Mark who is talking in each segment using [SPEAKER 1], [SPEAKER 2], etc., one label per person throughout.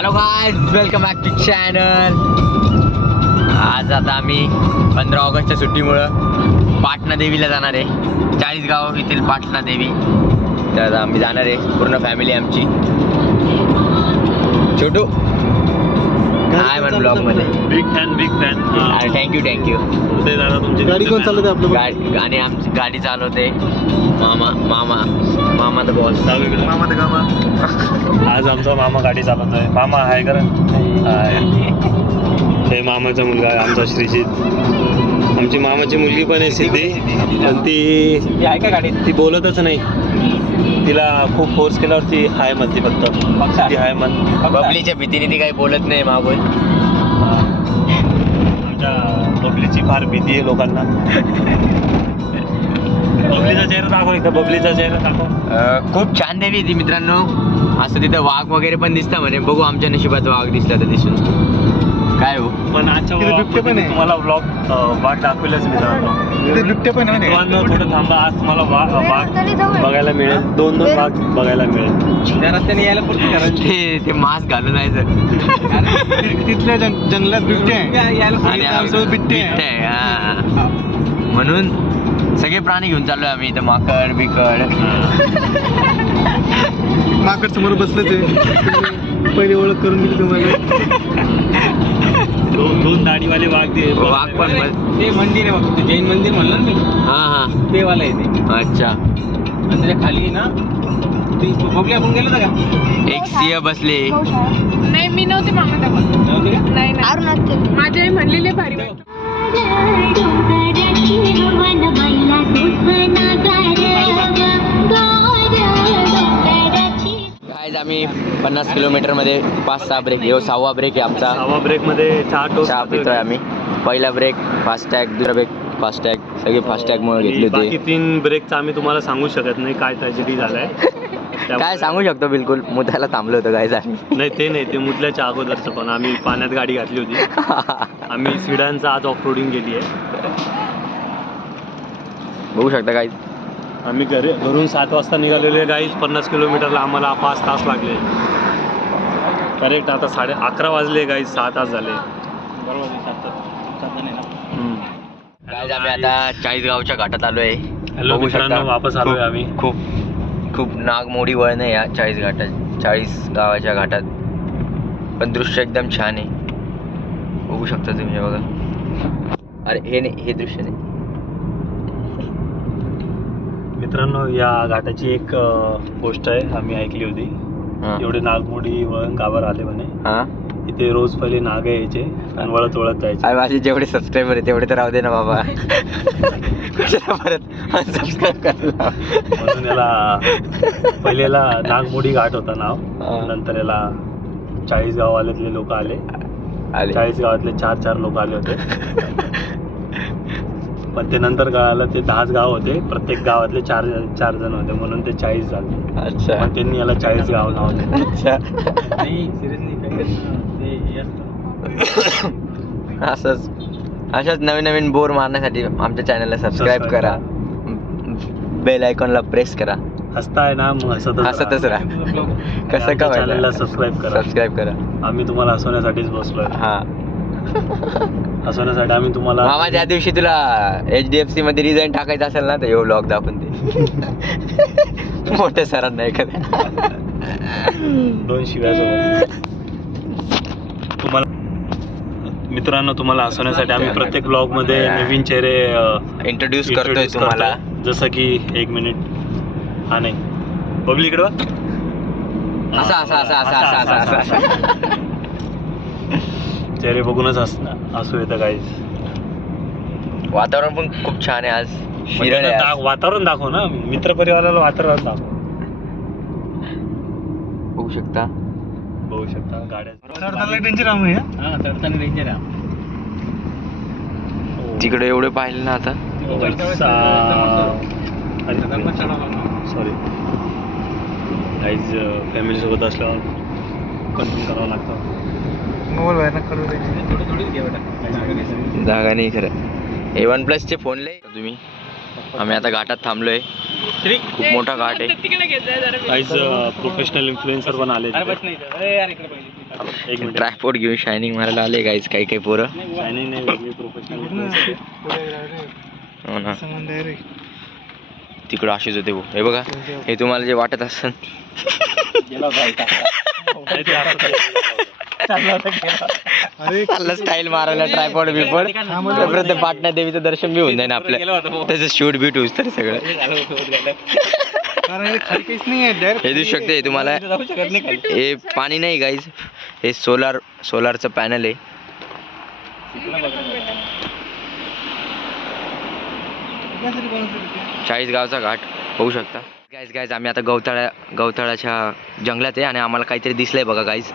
[SPEAKER 1] Hello guys welcome back to channel आज आता आम्ही पंधरा ऑगस्टच्या सुट्टीमुळं पाटणा देवीला जाणार आहे. चाळीसगाव येथील पाटणा देवी. तर आम्ही जाणार आहे पूर्ण फॅमिली आमची. छोटू. काय म्हण ब्लॉगमध्ये.
[SPEAKER 2] Big fan big fan
[SPEAKER 1] thank you thank you
[SPEAKER 2] Uday दादा तुमचे
[SPEAKER 3] गाडी कोण चालवते आपलं?
[SPEAKER 1] गाडी गाडी आमची गाडी चालवते. मामा मामा मामा द बॉस
[SPEAKER 3] मामा ते गामा
[SPEAKER 2] आज आमचा मामा गाडी चालवतोय. मामा हाय कर हाय. हे मामाचा मुलगा आहे आमचा श्रीजित. आमची मामाची मुलगी पण आहे सिद्धी. पण ती
[SPEAKER 1] आहे का गाडीत?
[SPEAKER 2] ती बोलतच नाही. तिला खूप फोर्स केल्यावर ती हाय म्हणते फक्त. ती हाय म्हण.
[SPEAKER 1] बबलीच्या भीतीने ती काही बोलत नाही मागून.
[SPEAKER 2] आमच्या बबलीची फार भीती आहे लोकांना. बबलीचा चेहरा दाखव इथं बबलीचा चेहरा दाखव.
[SPEAKER 1] अं, खूप छान देवी आहे ती मित्रांनो. असं तिथं वाघ वगैरे पण दिसतं म्हणे. बघू आमच्या नशिबात वाघ दिसला तर दिसून. काय हो?
[SPEAKER 2] पण आजच्या
[SPEAKER 3] तिथे बिबटे पण आहे.
[SPEAKER 2] तुम्हाला ब्लॉग वाट दाखवलंच मित्रांनो
[SPEAKER 3] ते बिबटे पण आहे
[SPEAKER 2] मित्रांनो थोडं थांबा आज तुम्हाला वाघ बघायला मिळेल. दोन दोन वाघ बघायला मिळेल.
[SPEAKER 3] त्या रस्त्याने यायला पण
[SPEAKER 1] ते ते मास्क घालून जायचं
[SPEAKER 3] तिथल्या जंग- जंगलात बिबटे आहे.
[SPEAKER 1] आणि
[SPEAKER 3] आमच्यासोबत बिबटे आहे.
[SPEAKER 1] बिबटे हा. म्हणून सगळे प्राणी घेऊन चाललोय आम्ही इथं माकड बिकड.
[SPEAKER 3] माकड समोर बसलं ते पहिली ओळख करून दिली तुम्हाला.
[SPEAKER 2] दोन दाढीवाले वाघ ते
[SPEAKER 1] वाघ पण बस-
[SPEAKER 3] ते मंदिर आहे बघ जैन मंदिर म्हणलं ना मी.
[SPEAKER 1] हा हा।
[SPEAKER 3] ते वाला आहे ते.
[SPEAKER 1] अच्छा।
[SPEAKER 3] आणि त्याच्याखाली ना ती बघली आपण गेलो होतो का?
[SPEAKER 1] एक सिंह बसले.
[SPEAKER 4] नाही मी नव्हते मामा तेव्हा
[SPEAKER 3] नव्हती का?
[SPEAKER 4] नाही नाही. माझी आई म्हणलेली भारी वाटतं.
[SPEAKER 1] आम्ही पन्नास किलोमीटरमध्ये पाच सहा ब्रेक येऊ सहावा ब्रेक आहे आमचा.
[SPEAKER 2] सहावा ब्रेकमध्ये चहा टोस्ट
[SPEAKER 1] चहा पितोय आम्ही. पहिला ब्रेक फास्टॅग दुसरा ब्रेक फास्टॅग सगळे फास्टॅग मुळे घेतले
[SPEAKER 2] बाकी
[SPEAKER 1] होते.
[SPEAKER 2] तीन ब्रेकचं आम्ही तुम्हाला सांगू शकत नाही काय ट्रॅजेडी झालाय.
[SPEAKER 1] काय सांगू शकतो बिलकुल मुताला थांबलो होतो काय आम्ही.
[SPEAKER 2] नाही ते नाही ते मुतल्याच्या अगोदरचं पण. आम्ही पाण्यात गाडी घातली होती. आम्ही सिडांचं आज ऑफ रोडिंग केली आहे
[SPEAKER 1] बघू शकता काय
[SPEAKER 2] आम्ही घरी घरून सात वाजता निघालेले गाईच पन्नास किलोमीटरला आम्हाला पाच तास लागले. करेक्ट आता साडे अकरा वाजले गाईज सहा तास झाले.
[SPEAKER 1] आम्ही आता चाळीसगावच्या घाटात बघू शकता.
[SPEAKER 2] मित्रांनो वापस आलोय
[SPEAKER 1] खूप-
[SPEAKER 2] आम्ही.
[SPEAKER 1] खूप खूप नागमोडी वळण आहे या चाळीस घाटात चाळीस गावाच्या घाटात. पण दृश्य एकदम छान आहे. बघू शकता तुम्ही बघा. अरे हे नाही हे दृश्य नाही.
[SPEAKER 2] मित्रांनो या घाटाची एक गोष्ट आहे आम्ही ऐकली होती. एवढे नागमोडी वळण गावावर आले म्हणे. इथे रोज पहिले नाग यायचे आणि वळत वळत जायचे.
[SPEAKER 1] माझे जेवढे सबस्क्रायबर आहे तेवढे तर राहू दे ना बाबा. परत करायला
[SPEAKER 2] म्हणून याला पहिल्याला नागमोडी घाट होता नाव. नंतर याला चाळीस गावातले लोक आले.
[SPEAKER 1] आले.
[SPEAKER 2] चाळीस गावातले चार चार लोक आले होते. पण ते नंतर कळालं ते दहाच गाव होते. प्रत्येक गावातले चार चार जण होते. म्हणून ते चाळीस झाले.
[SPEAKER 1] अच्छा.
[SPEAKER 2] पण त्यांनी याला चाळीस गाव नाव दिलं
[SPEAKER 1] अच्छा.
[SPEAKER 3] नाही सिरियसली ते असतं.
[SPEAKER 1] असंच. अशाच नवीन नवीन बोर मारण्यासाठी आमच्या चॅनलला सबस्क्राईब करा. बेल आयकॉनला प्रेस करा.
[SPEAKER 2] हसताय ना मग हसतच
[SPEAKER 1] हसतच
[SPEAKER 2] राहा.
[SPEAKER 1] राहा कसं का
[SPEAKER 2] channel ला subscribe करा.
[SPEAKER 1] सबस्क्राईब करा.
[SPEAKER 2] आम्ही तुम्हाला हसवण्यासाठीच बसलोय.
[SPEAKER 1] हा.
[SPEAKER 2] हसवण्यासाठी आम्ही तुम्हाला
[SPEAKER 1] मामा ज्या दिवशी तुला एच डी एफ सी मध्ये रिझाईन टाकायचं असेल ना तर येऊ ब्लॉग दाखवून दे. मोठ्या सरांना एखाद्या.
[SPEAKER 2] दोन शिव्यासोबत तुम्हाला मित्रांनो तुम्हाला हसवण्यासाठी आम्ही प्रत्येक ब्लॉगमध्ये नवीन चेहरे अ,
[SPEAKER 1] इंट्रोड्यूस करतोय
[SPEAKER 2] introduce
[SPEAKER 1] तुम्हाला.
[SPEAKER 2] करतोय. जसं की एक मिनिट हा नाही. बबली इकडे बघ.
[SPEAKER 1] असा असा असा असा. असा असा असा.
[SPEAKER 2] चेहरे बघूनच हस हसू येतं काही
[SPEAKER 1] वातावरण पण खूप छान आहे आज. आहे आज.
[SPEAKER 2] वातावरण दाखव ना. मित्र परिवाराला वातावरण दाखव.
[SPEAKER 1] बघू शकता.
[SPEAKER 2] बघू शकता गाड्या
[SPEAKER 3] हा?
[SPEAKER 1] तिकडे एवढे पाहिले ना आता.
[SPEAKER 2] सॉरी काहीच फॅमिली सोबत असल्यावर कंट्रोल करावं लागतं.
[SPEAKER 3] मोबाईल बाहेर ना करू थोडी थोडी घे बेटा
[SPEAKER 1] जागा नाही खरं. ए वन प्लसचे फोन लय. तुम्ही? आम्ही आता घाटात थांबलोय. खूप मोठा घाट आहे.
[SPEAKER 2] प्रोफेशनल इन्फ्लुएन्सर पण आले
[SPEAKER 3] अरे बस नाही इथं. अरे यार इकडे पाहिजे.
[SPEAKER 2] एक मिनिट.
[SPEAKER 1] ट्रायपोर्ट घेऊन शायनिंग मारायला आले गाईज काही काही पोरं.
[SPEAKER 2] शायनिंग नाही प्रोफेशनल
[SPEAKER 1] हो तिकडं असेच होते भाऊ. हे बघा हे तुम्हाला जे वाटत असेल. चाललं स्टाईल मारायला ट्रायपॉड बिपॉड तोपर्यंत पाटणा देवीचं दर्शन बी होऊन जाईल आपलं त्याचं शूट बीट होऊस तर सगळं.
[SPEAKER 3] कारण हे
[SPEAKER 1] हे दिसू शकते हे तुम्हाला हे पाणी नाही गाईज हे सोलार सोलारचं पॅनल आहे. चाळीस गावचा घाट होऊ शकता. गाईज गाईज आम्ही आता गवताळ्या गवताळ्याच्या जंगलात आहे आणि आम्हाला काहीतरी दिसलंय बघा गाईज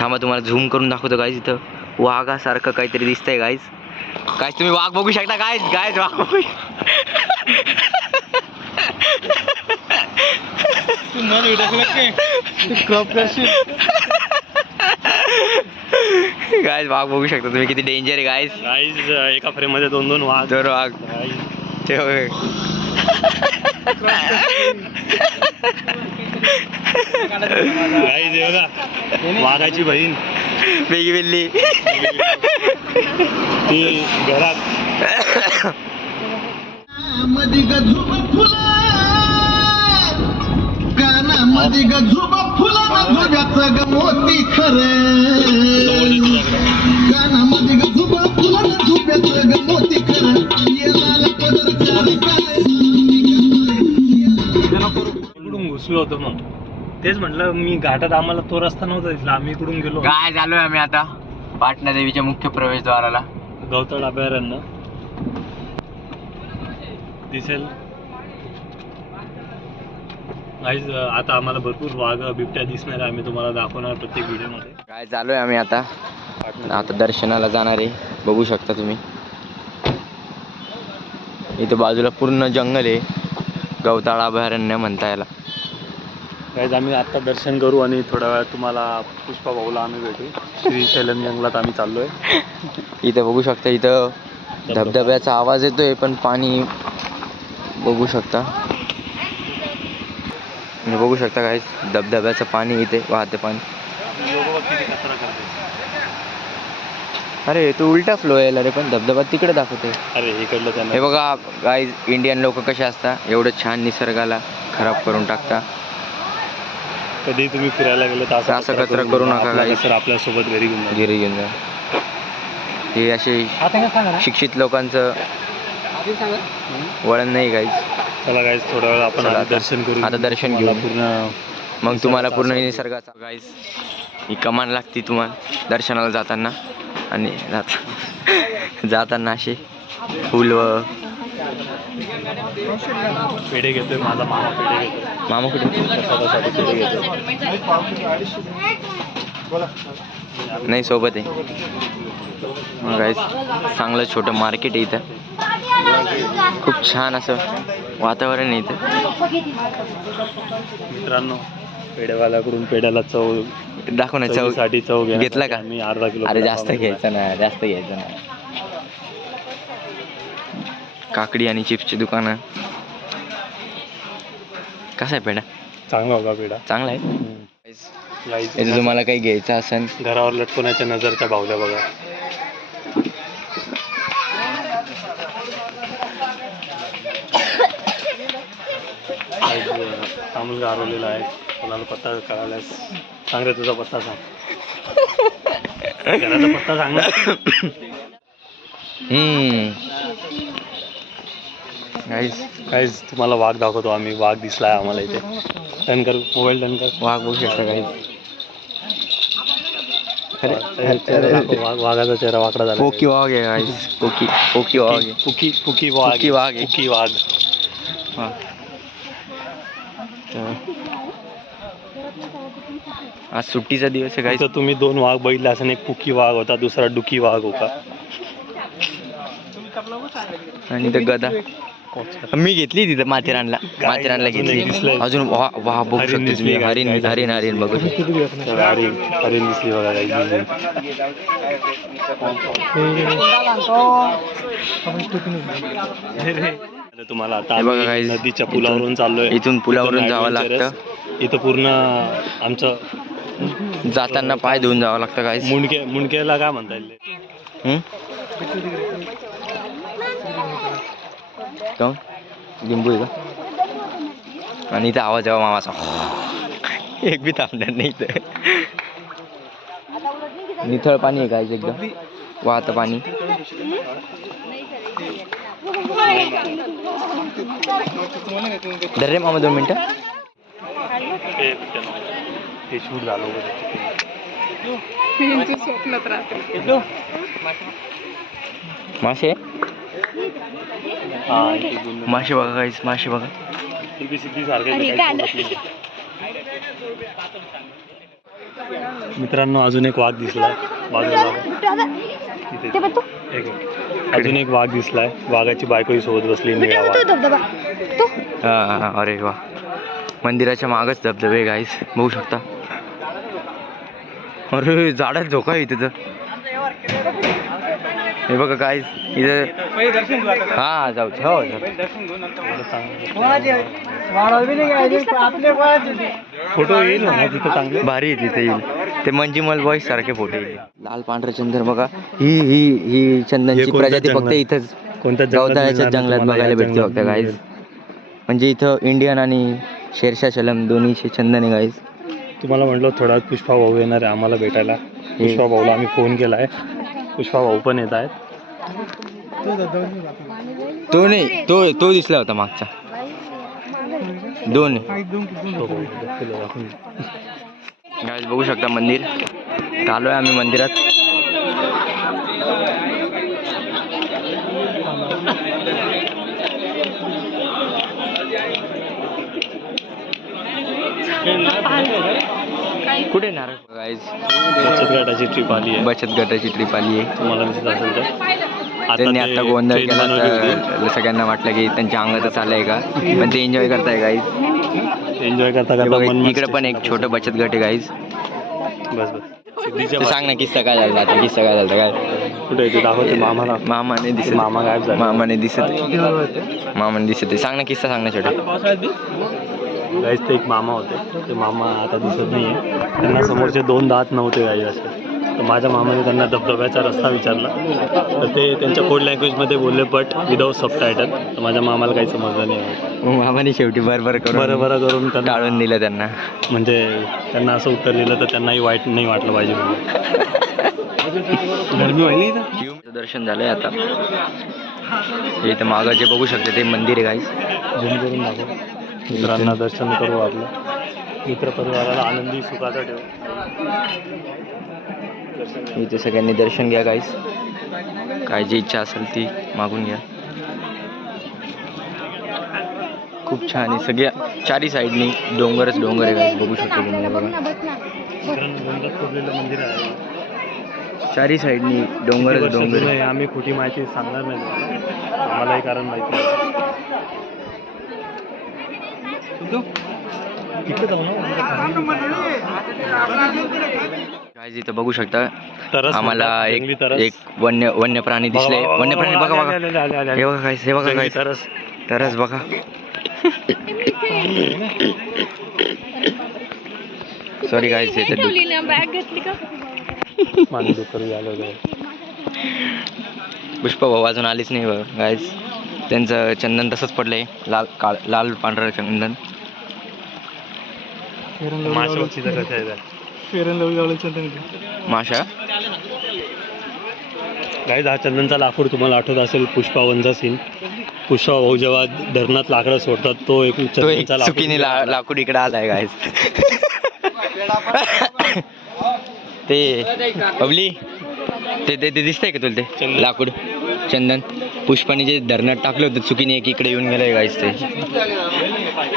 [SPEAKER 1] थांबा तुम्हाला झूम करून दाखवतो गाईज इथं. वाघासारखं काहीतरी दिसतंय गाईज गाईज तुम्ही वाघ बघू शकता गाईज गाईज वाघ बघू गाईज वाघ बघू शकता. तुम्ही किती डेंजर आहे गाईज
[SPEAKER 2] गाईज एका फ्रेममध्ये दोन दोन वाघ.
[SPEAKER 1] तर वाघ ते होय.
[SPEAKER 2] guys, हे बघा वाघाची बहीण.
[SPEAKER 1] बेगी बिल्ली
[SPEAKER 2] ती घरात.
[SPEAKER 5] मधी गझुब फुला कानामध्ये गझुब फुला गझुब्याचं ग मोती खरे.
[SPEAKER 2] होतो मग तेच म्हटलं मी घाटात आम्हाला तो रस्ता नव्हता दिसला. आम्ही इकडून गेलो.
[SPEAKER 1] काय झालोय आम्ही आता? पाटणा देवीच्या मुख्य प्रवेशद्वाराला.
[SPEAKER 2] गवतळ अभयारण्य. दिसेल. गाईज आता आम्हाला भरपूर वाघ बिबट्या दिसणार आहे. आम्ही तुम्हाला दाखवणार प्रत्येक व्हिडिओमध्ये.
[SPEAKER 1] काय आहे आम्ही आता? आता दर्शनाला जाणार आहे. बघू शकता तुम्ही. इथं बाजूला पूर्ण जंगल आहे. गवताळा अभयारण्य म्हणता याला.
[SPEAKER 2] गाईज आम्ही आता दर्शन करू आणि थोड्या वेळात तुम्हाला पुष्पा भाऊला आम्ही भेटू. श्री शैलम जंगलात आम्ही चाललोय.
[SPEAKER 1] इथं बघू शकता इथं धबधब्याचा आवाज येतोय पण पाणी बघू शकता. बघू शकता काय धबधब्याचं पाणी इथे वाहते पाणी. अरे तू उलटा फ्लो यायला रे पण धबधबा तिकडे दाखवते
[SPEAKER 2] अरे इकडलं
[SPEAKER 1] हे बघा गाईज इंडियन लोक कसे असतात एवढं छान निसर्गाला खराब करून टाकता
[SPEAKER 2] कधी तुम्ही फिरायला गेलो तर
[SPEAKER 1] असं कचरा करू नका, guys.
[SPEAKER 2] सर आपल्यासोबत घरी घेऊन जा.
[SPEAKER 1] गिरी घेऊन जा हे असे शिक्षित लोकांचं वळण नाही गाईज
[SPEAKER 2] चला गाईज थोड्या वेळ आपण. दर्शन करू
[SPEAKER 1] आता दर्शन घेऊ.
[SPEAKER 2] पूर्ण
[SPEAKER 1] मग तुम्हाला पूर्ण
[SPEAKER 2] निसर्गाचा
[SPEAKER 1] गाईज ही कमान लागते तुम्हाला दर्शनाला जाताना आणि जात जाताना असे फुल व
[SPEAKER 2] पेढे घेतोय माझा मामा पेढे घेतोय.
[SPEAKER 1] मामा कुठे?
[SPEAKER 2] प्रसादासाठी पेढे घेतोय
[SPEAKER 1] नाही सोबत आहे. गाईज चांगलं छोटं मार्केट आहे इथं. खूप छान असं वातावरण आहे इथं.
[SPEAKER 2] मित्रांनो पेढेवाल्याकडून पेढ्याला चव
[SPEAKER 1] दाखव ना चव.
[SPEAKER 2] चवीसाठी चव
[SPEAKER 1] घेतला का?
[SPEAKER 2] आम्ही अर्धा किलो
[SPEAKER 1] अरे जास्त. घ्यायचं ना जास्त घ्यायचं ना काकडी आणि चिप्सची दुकानं. कसा आहे पेढा
[SPEAKER 2] चांगला होता पेढा
[SPEAKER 1] चांगला आहे?
[SPEAKER 2] Guys,
[SPEAKER 1] इथे तुम्हाला काही घ्यायचं असेल.
[SPEAKER 2] घरावर लटकवण्याच्या नजरच्या बावल्या बघा. Guys, हा मुलगा हरवलेला आहे. कोणाला पत्ता कळाल्यास सांग रे तुझा पत्ता सांग. घराचा पत्ता सांग ना.
[SPEAKER 1] हम्म. Guys,
[SPEAKER 2] काहीच तुम्हाला वाघ दाखवतो आम्ही. वाघ दिसलाय आम्हाला इथे. टर्न कर मोबाईल टर्न कर.
[SPEAKER 1] वाघ बघू शकता काही
[SPEAKER 2] अरे, वाघ- वाघाचा चेहरा वाकडा झाला.
[SPEAKER 1] पोकी वाघ आहे guys. पोकी पोकी वाघ आहे.
[SPEAKER 2] पुकी पुकी वाघ
[SPEAKER 1] पुकी वाघ आहे.
[SPEAKER 2] पुकी वाघ.
[SPEAKER 1] हा. तर- आज सुट्टीचा दिवस आहे
[SPEAKER 2] इथं
[SPEAKER 1] काही
[SPEAKER 2] तुम्ही दोन वाघ बघितले असं एक पुकी वाघ होता दुसरा डुकी वाघ होता.
[SPEAKER 1] आणि ते गदा. मी घेतली तिथं माथेरानला. माथेरानला घेतली. अजून वा वा बघू शकतो तुम्ही हरिण हरिण हरिण बघू
[SPEAKER 2] तुम्हाला नदीच्या पुलावरून चाललोय.
[SPEAKER 1] इथून पुलावरून जावं. लागतं.
[SPEAKER 2] इथं पूर्ण आमचं
[SPEAKER 1] जाताना पाय धुवून जावं लागतं काय
[SPEAKER 2] मुंडके मुंडकेला काय म्हणता येईल?
[SPEAKER 1] का लिंबू आहे का? आणि इथं आवाज यावा मामाचा एक बी थांबणार नाही इथं. निथळ पाणी आहे काय एकदम. वाहतं पाणी. धर रे मामा दोन मिनटं.
[SPEAKER 2] ते शूट झालं
[SPEAKER 1] मासे?
[SPEAKER 2] हा दोन
[SPEAKER 1] मासे बघा काहीच मासे बघा.
[SPEAKER 2] मित्रांनो अजून एक वाघ दिसलाय. बाजूला इथे. एक एक. अजून एक वाघ दिसलाय. वाघाची बायकोही सोबत बसली
[SPEAKER 1] हा हा, अरे वा. मंदिराच्या मागच धबधबे गाईस बघू शकता. अरे झाडात झोका आहे तिथं. हे बघा काय इथं हा जाऊ हो.
[SPEAKER 2] फोटो येईल ना तिथे चांगले.
[SPEAKER 1] भारी आहे तिथे येईल. ते मंजिमल बॉईज सारखे फोटो येईल. लाल पांढरं चंदन बघा. ही ही ही चंदनची प्रजाती फक्त? इथंच
[SPEAKER 2] कोणत्या जंगलात
[SPEAKER 1] गवताळ्याच्या जंगलात बघायला भेटते फक्त गाईज? म्हणजे इथं इंडियन आणि शेरशाह शलम दोन्हीचे चंदन आहे गाईज
[SPEAKER 2] तुम्हाला म्हटलं थोडा पुष्पा भाऊ येणार आहे आम्हाला भेटायला. पुष्पा भाऊला आम्ही फोन केला आहे पुष्पा भाऊ पण येत आहेत.
[SPEAKER 1] तो नाही तो तो दिसला होता मागचा दोन
[SPEAKER 2] तो
[SPEAKER 1] बघू शकता मंदिर. आलो आहे आम्ही मंदिरात. कुठे नारळ
[SPEAKER 2] बचत गटाची ट्रिप आली आहे.
[SPEAKER 1] बचत गटाची ट्रिप आली आहे.
[SPEAKER 2] तुम्हाला दिसत असेल तर.
[SPEAKER 1] त्यांनी आता गोंधळ केला. तर सगळ्यांना वाटलं की त्यांच्या अंगातच आलंय का? पण ते एन्जॉय करताय गाईज
[SPEAKER 2] एन्जॉय करता करता मन
[SPEAKER 1] इकडे पण एक छोटं बचत गट आहे गाईज
[SPEAKER 2] बस बस.
[SPEAKER 1] सांग ना किस्सा काय झाला आता? किस्सा काय झाला काय
[SPEAKER 2] कुठे आहे? ते दाखवते मामा दाखव.
[SPEAKER 1] मामाने दिसत.
[SPEAKER 2] मामा गायब झाले.
[SPEAKER 1] मामाने दिसत. मामाने दिसत. सांग ना किस्सा सांग ना छोटा.
[SPEAKER 2] गाईज ते एक मामा होते. ते मामा आता दिसत नाही आहे त्यांना समोरचे दोन दात नव्हते गाई असे. तर माझ्या मामाने त्यांना धबधब्याचा रस्ता विचारला. तर ते त्यांच्या कोड लँग्वेजमध्ये बोलले बट विदाऊट सब टायटल तर माझ्या मामाला काही समजलं नाही.
[SPEAKER 1] मामाने शेवटी बरोबर करून
[SPEAKER 2] बरं बरं करून त्यांना
[SPEAKER 1] टाळून दिलं त्यांना.
[SPEAKER 2] म्हणजे त्यांना असं उत्तर दिलं तर त्यांनाही वाईट नाही वाटलं पाहिजे. म्हणून
[SPEAKER 3] गरमी व्हायली
[SPEAKER 1] दर्शन झालंय आता. इथं मागं जे बघू शकते ते मंदिर आहे गाईस
[SPEAKER 2] झूम करून दाखव मित्रांना दर्शन करू आपलं. मित्रपरिवाराला आनंदी सुखाचा ठेव.
[SPEAKER 1] इथे सगळ्यांनी दर्शन घ्या गाईस काय जी इच्छा असेल ती मागून घ्या. खूप छान आहे. सगळ्या चारी साईडनी डोंगरच डोंगर आहे guys. बघू शकता तुम्ही बघा चारी साईडनी डोंगरच डोंगर
[SPEAKER 2] आम्ही खोटी माहिती सांगणार नाही. आम्हालाही कारण माहिती
[SPEAKER 1] Guys, इथं बघू शकता
[SPEAKER 2] तरस
[SPEAKER 1] आम्हाला एक
[SPEAKER 2] तरस.
[SPEAKER 1] एक वन्य वन्य प्राणी दिसले वन्य प्राणी बघा बघा. हे बघा काय हे बघा काय
[SPEAKER 2] तरस.
[SPEAKER 1] तरच बघा. सॉरी काय पुष्पा भाऊ अजून आलीच नाही बघ गायज त्यांचं चंदन तसंच पडलंय. लाल काळ लाल पांढरं चंदन.
[SPEAKER 2] माशा
[SPEAKER 3] फेरन लवली लावलं चंदन.
[SPEAKER 1] माशा?
[SPEAKER 2] हा चंदनचा लाकूड तुम्हाला आठवत असेल पुष्पावनचा सीन पुष्पा भाऊ जेव्हा धरणात लाकडं सोडतात तो एक
[SPEAKER 1] तो एक
[SPEAKER 2] चंदनचा लाकूड
[SPEAKER 1] चुकीने ला लाकूड इकडे आलाय गायज ते अबली ते ते ते दिसतंय का तुला ते लाकूड? चंदन. पुष्पाने जे धरणात टाकलं होतं चुकीने एक इकडे येऊन गेलंय गायज ते.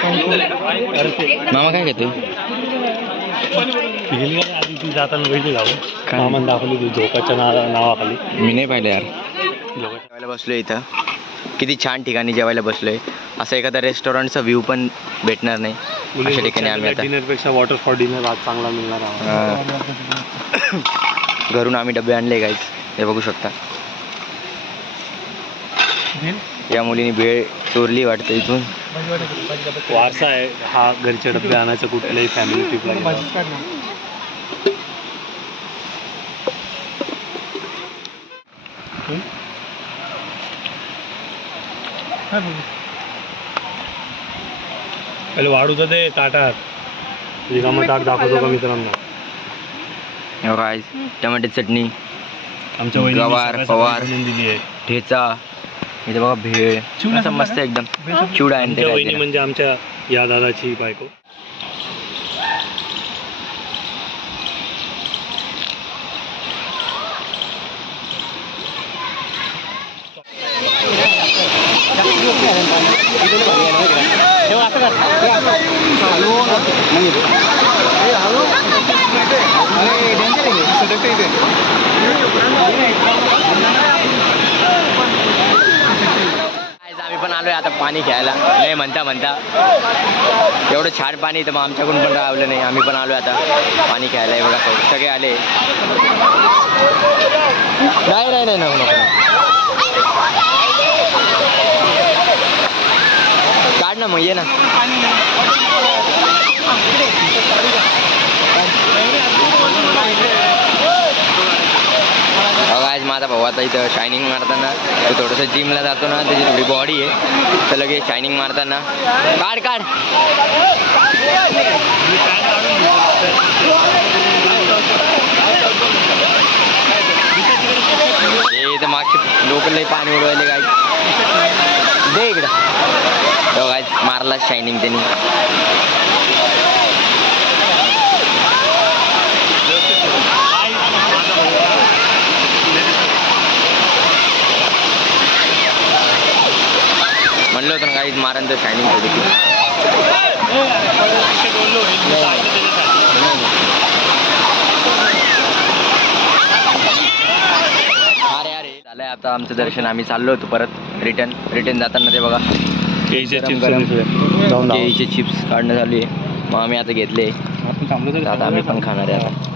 [SPEAKER 1] मामा काय घेतोय
[SPEAKER 2] गेली का आधी ती जाताना बघितली जाऊ
[SPEAKER 1] काय?
[SPEAKER 2] मामान दाखवली ती झोकाच्या ना नावाखाली
[SPEAKER 1] मी नाही पाहिलं यार. जेवायला बसलोय इथं. किती छान ठिकाणी जेवायला बसलोय. असं एखादा रेस्टॉरंटचा व्ह्यू पण भेटणार नाही. अशा ठिकाणी आम्ही आता.
[SPEAKER 2] डिनरपेक्षा वॉटर फॉर डिनर आज चांगला मिळणार
[SPEAKER 1] घरून आम्ही डबे आणले गाईज हे बघू शकता. या मुलीने भेळ चोरली वाटतं इथून.
[SPEAKER 2] वारसा आहे. हा घरचे डबे आणायचं कुठल्याही फॅमिली ट्रिपला पहिले वाढूचं ते ताटात. रिकामं ताट दाखवतो का मित्रांनो?
[SPEAKER 1] guys, टमाटे चटणी
[SPEAKER 2] आमच्या
[SPEAKER 1] गवार, पवार.
[SPEAKER 2] दिली आहे.
[SPEAKER 1] ठेचा इथे बघा भेळ असं मस्त एकदम चिवडा आहे
[SPEAKER 2] आमच्या
[SPEAKER 1] ते
[SPEAKER 2] वहिनी
[SPEAKER 1] काहीतरी.
[SPEAKER 2] म्हणजे आमच्या या दादाची बायको
[SPEAKER 1] Guys, आम्ही पण आलोय आता पाणी घ्यायला. नाही म्हणता म्हणता. एवढं छान पाणी तर मग आमच्याकडून पण राहिलं नाही. आम्ही पण आलोय आता पाणी घ्यायला. एवढा सगळे आले. नाही नाही नाही नको. काढ ना मग ये ना बघा आज माझा भाऊ आता इथं शायनिंग मारताना तो थोडंसं जिमला जातो ना त्याची थोडी बॉडी आहे. तर लगेच शायनिंग मारताना. काढ काढ. हे इथं मागचे लोक लय पाणी उडवायले काय दे इकडं. तो काय मारला शायनिंग त्यांनी. म्हणलं होतं ना काही मारण तर शायनिंग थोडी अरे अरे झालंय आता आमचं दर्शन. आम्ही चाललो होतो परत रिटर्न रिटर्न जाताना ते बघा.
[SPEAKER 2] केळीचे चिप्स
[SPEAKER 1] काढणं चालू आहे. मग आम्ही आता घेतले. आता आम्ही पण खाणार आहे आता.